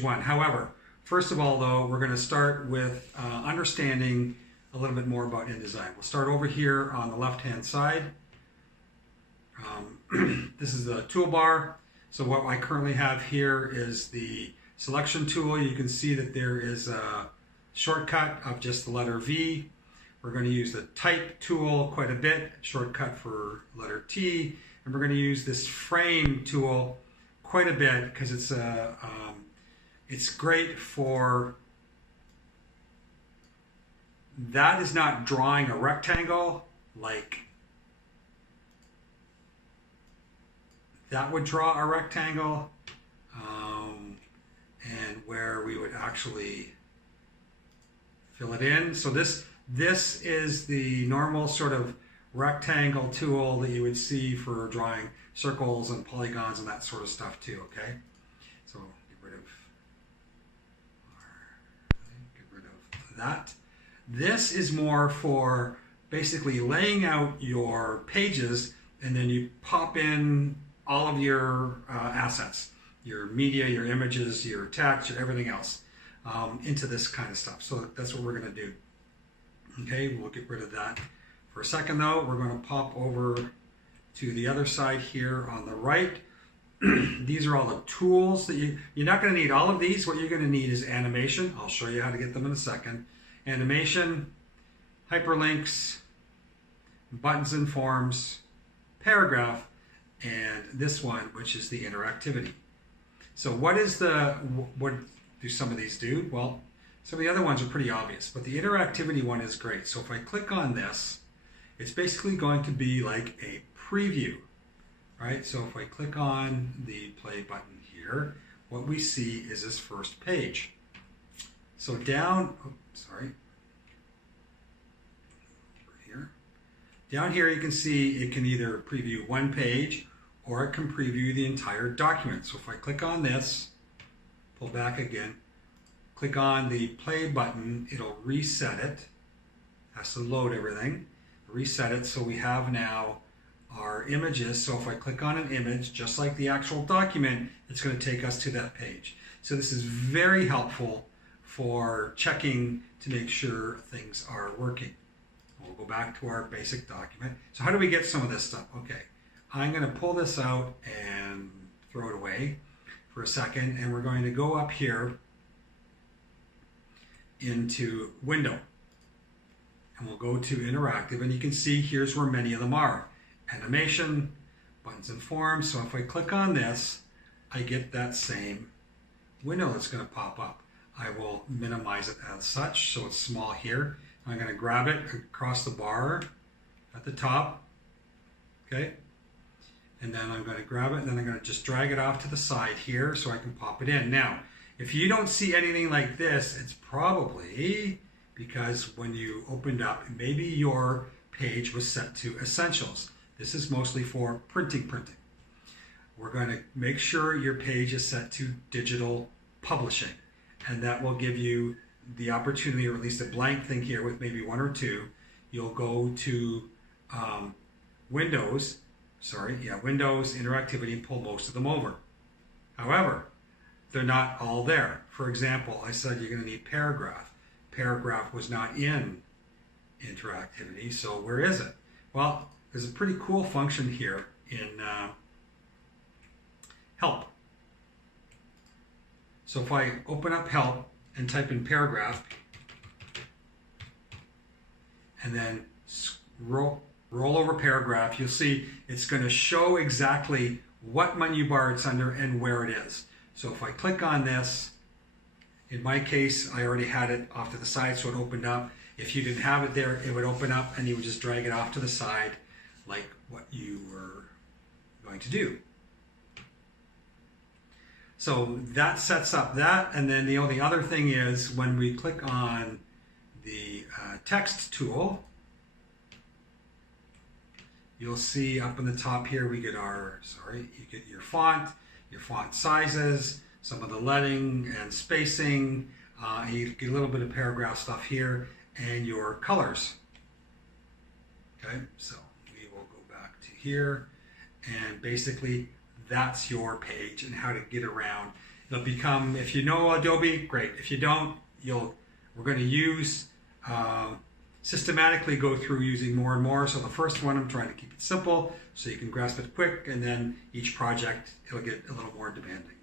page one. However, first of all though, we're going to start with understanding a little bit more about InDesign. We'll start over here on the left hand side. This is the toolbar. So what I currently have here is the selection tool. You can see that there is a shortcut of just the letter V. We're going to use the type tool quite a bit, shortcut for letter T, and we're going to use this frame tool quite a bit because it's great for, that is not drawing a rectangle like that would draw a rectangle, and where we would actually fill it in. So this is the normal sort of rectangle tool that you would see for drawing circles and polygons and that sort of stuff too, okay? So get rid of that. This is more for basically laying out your pages, and then you pop in all of your assets, your media, your images, your text, your everything else into this kind of stuff. So that's what we're going to do. Okay, we'll get rid of that for a second though. We're going to pop over to the other side here on the right. These are all the tools that you're not going to need all of these. What you're going to need is animation. I'll show you how to get them in a second. Animation, hyperlinks, buttons and forms, paragraph, and this one, which is the interactivity. So what do some of these do? Well, some of the other ones are pretty obvious, but the interactivity one is great. So if I click on this, it's basically going to be like a preview, right? So if I click on the play button here, what we see is this first page. So down here you can see it can either preview one page or it can preview the entire document. So if I click on this, pull back again, click on the play button, it'll reset it. Has to load everything, reset it. So we have now our images. So if I click on an image, just like the actual document, it's going to take us to that page. So this is very helpful for checking to make sure things are working. We'll go back to our basic document. So how do we get some of this stuff? Okay, I'm going to pull this out and throw it away for a second, and we're going to go up here into Window, and we'll go to Interactive, and you can see here's where many of them are. Animation, buttons and forms. So if I click on this, I get that same window that's going to pop up. I will minimize it as such so it's small here. I'm going to grab it across the bar at the top, okay? And then I'm going to grab it, and then I'm going to just drag it off to the side here so I can pop it in. Now, if you don't see anything like this, it's probably because when you opened up, maybe your page was set to Essentials. This is mostly for printing. We're going to make sure your page is set to Digital Publishing, and that will give you the opportunity, or at least a blank thing here with maybe one or two. You'll go to Windows, Interactivity, and pull most of them over. However, they're not all there. For example, I said you're going to need paragraph. Paragraph was not in Interactivity, so where is it? Well, there's a pretty cool function here in Help. So if I open up Help and type in paragraph, and then roll over paragraph, you'll see it's going to show exactly what menu bar it's under and where it is. So if I click on this, in my case, I already had it off to the side, so it opened up. If you didn't have it there, it would open up and you would just drag it off to the side like what you were going to do. So that sets up that, and then the only other thing is when we click on the text tool, you'll see up in the top here we get you get your font sizes, some of the lettering and spacing, you get a little bit of paragraph stuff here, and your colors. Okay, so we will go back to here, and basically that's your page and how to get around. They'll become, if you know Adobe, great. If you don't, we're going to use systematically go through using more and more. So the first one, I'm trying to keep it simple so you can grasp it quick, and then each project, it'll get a little more demanding.